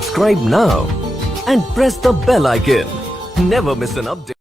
Subscribe now and press the bell icon. Never miss an update.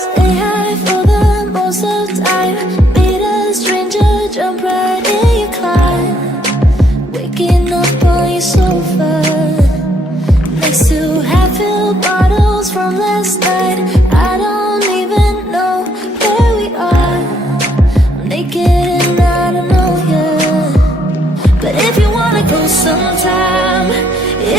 Stay high for the most of the time. Meet a stranger, jump right in your climb. Waking up on your sofa next to half-filled bottles from last night. I don't even know where we are. I'm naked and I don't know you. But if you wanna go sometime,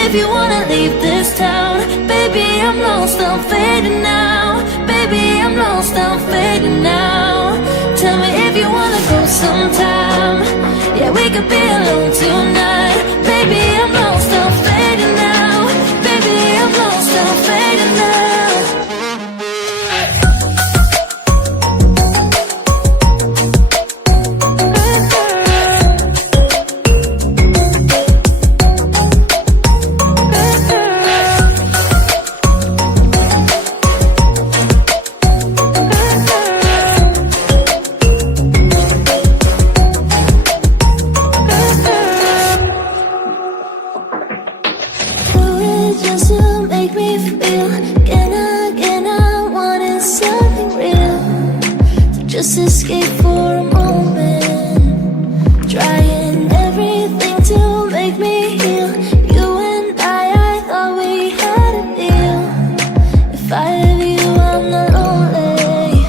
if you wanna leave this town, baby, I'm lost, I'm fading now. Baby, I'm lost, I'm fading now. Tell me if you wanna go sometime. Yeah, we could be alone tonight. Baby, I'm lost, I'm fading now. Baby, I'm lost, I'm fading now. Just to make me feel again, I wanted something real. So just escape for a moment, trying everything to make me heal. You and I thought we had a deal. If I have you, I'm not lonely.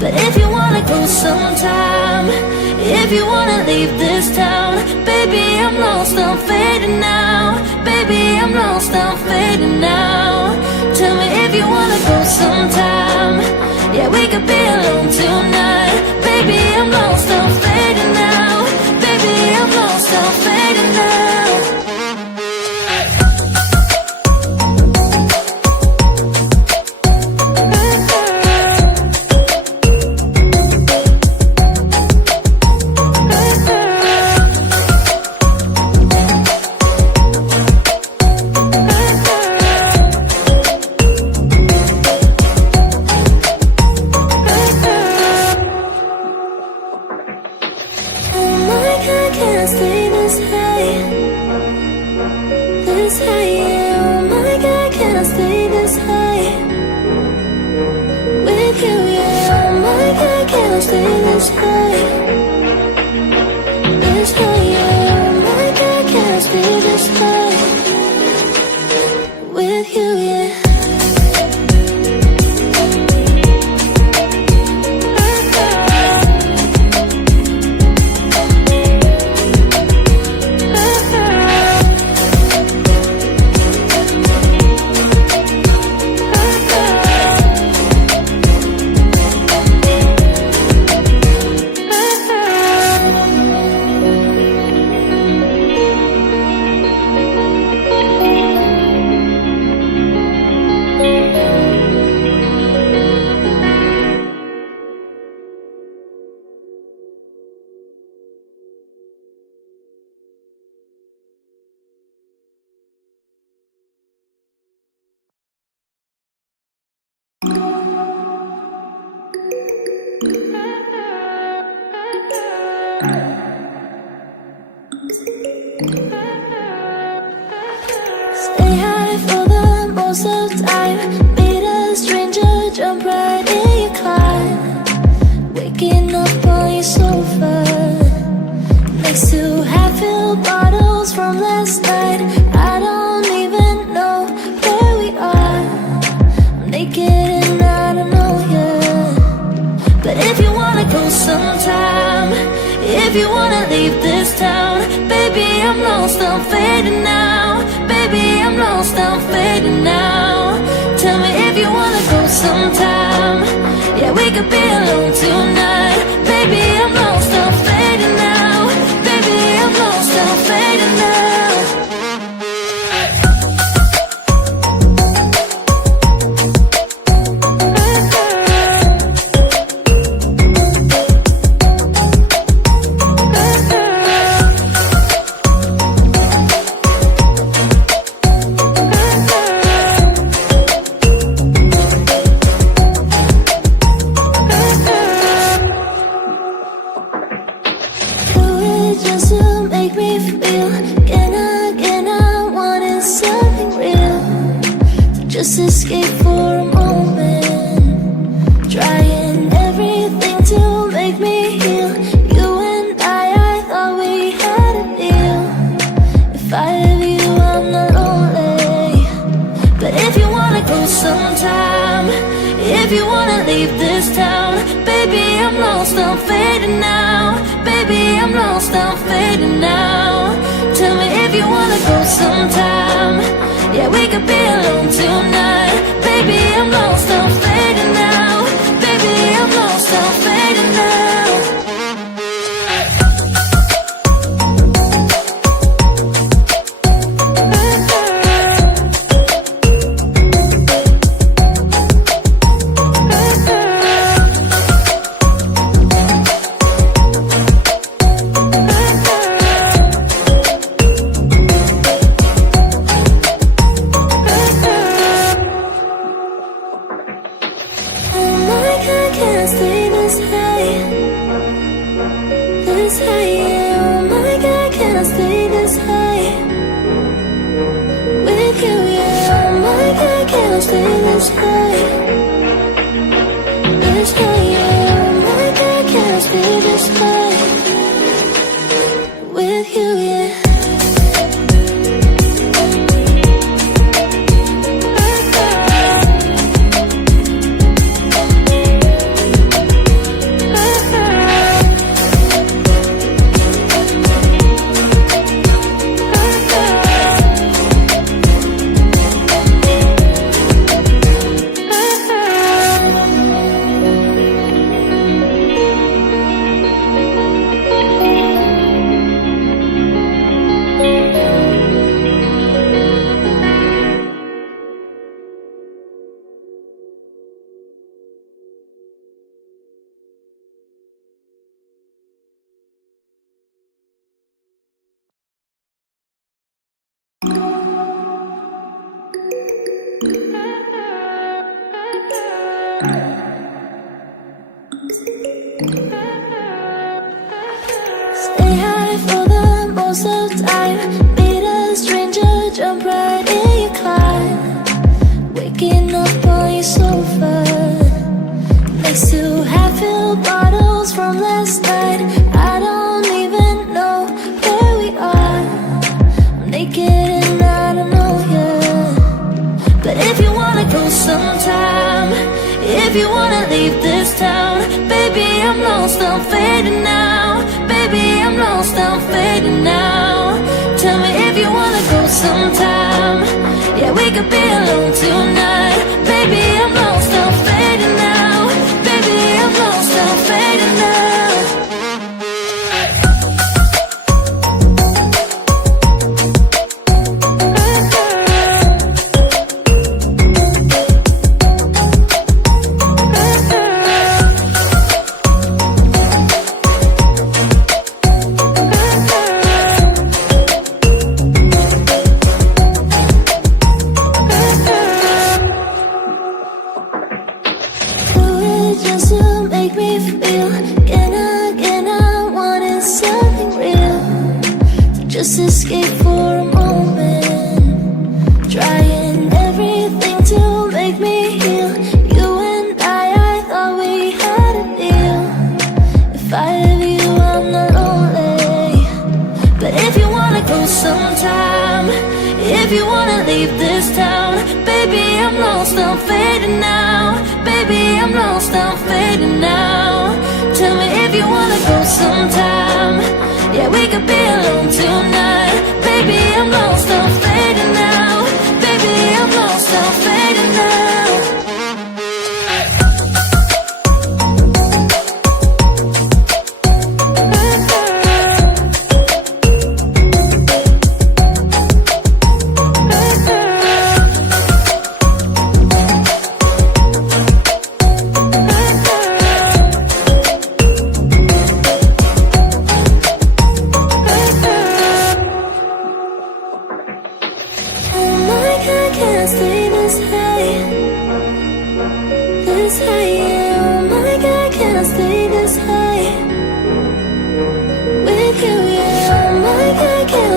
But if you wanna go sometime, if you wanna leave this town, baby, I'm lost, I'm fading now. Baby, I'm lost, I'm fading now. Tell me if you wanna go sometime. Yeah, we could be alone tonight. Baby, I'm lost, I'm fading now. Baby, I'm lost, I'm fading now. Can't stay this high, this high. Oh my God, can I stay this high with you? Yeah, oh my God, can I stay this high, this high? Yeah, oh my God, can I stay this high with you? Yeah. Stay high for the most of the time. Meet a stranger, jump right in your climb. Waking up on your sofa next to half-filled bottles from last night. I don't even know where we are. I'm naked and I don't know you. But if you wanna go sometime, if you wanna leave this town, baby, I'm lost, I'm fading now. Baby, I'm lost, I'm fading now. Tell me if you wanna go sometime. Yeah, we could be alone tonight. Baby, I'm lost, I'm fading now. Baby, I'm lost, I'm fading now. just to make me feel again I wanted something real. So just escape for a moment, trying everything to make me heal. You and I thought we had a deal. If I have you, I'm not lonely. But if you wanna go sometime, if you wanna leave this town, baby, I'm lost, I'm fading now. Baby, I'm lost, I'm fading now. Tell me if you wanna go sometime. Yeah, we could be alone tonight. Baby, I'm lost, I'm fading now. Baby, I'm lost, I'm fading now. Stay high for the most of the time. Meet a stranger, jump right in your car. Waking up on your sofa, next to half-filled bottles from last night. I don't even know where we are. I'm naked and I don't know you. But if you wanna go sometime, if you wanna leave this town, baby, I'm lost, I'm fading now. Baby, I'm lost, I'm fading now. Tell me if you wanna go sometime. Yeah, we could be alone tonight. Baby, I'm lost, I'm fading now. Baby, I'm lost, I'm fading now. Just to make me feel again I wanted something real. So just escape for a moment, trying everything to make me heal. You and I thought we had a deal. If I have you, I'm not lonely. But if you wanna go sometime, if you wanna leave this town, baby, I'm lost, I'm fading now. Baby, I'm lost, I'm fading now. Tell me if you wanna go sometime. Yeah, we could be alone tonight. Baby, I'm lost, I'm fading now. Baby, I'm lost, I'm fading now.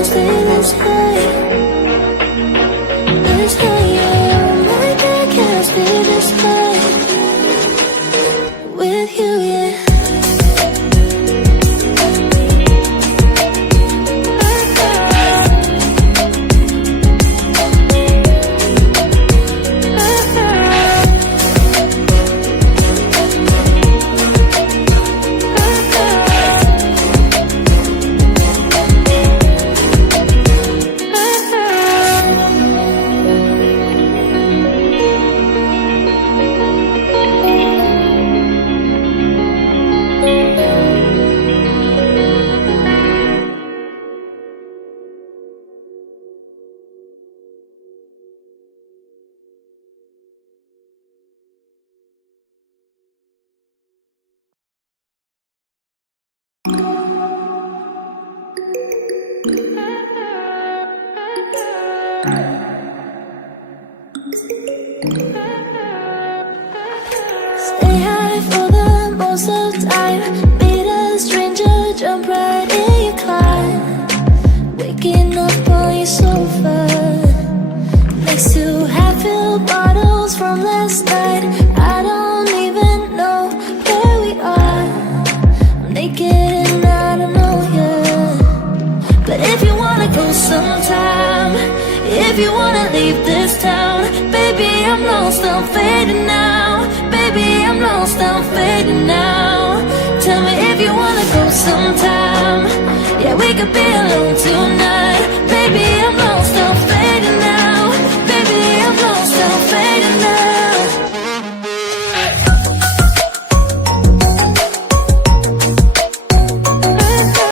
stay this way. This way, yeah. My God can't stay this way. With you, yeah. Stay high for the most of the time. Meet a stranger, jump right in your car. Waking up on your sofa next to half-filled bottles from last night. I don't even know where we are. I'm naked and I don't know you. But if you wanna go sometime, if you wanna leave this town, baby, I'm lost, I'm fading now. Baby, I'm lost, I'm fading now. Tell me if you wanna go sometime. Yeah, we could be alone tonight.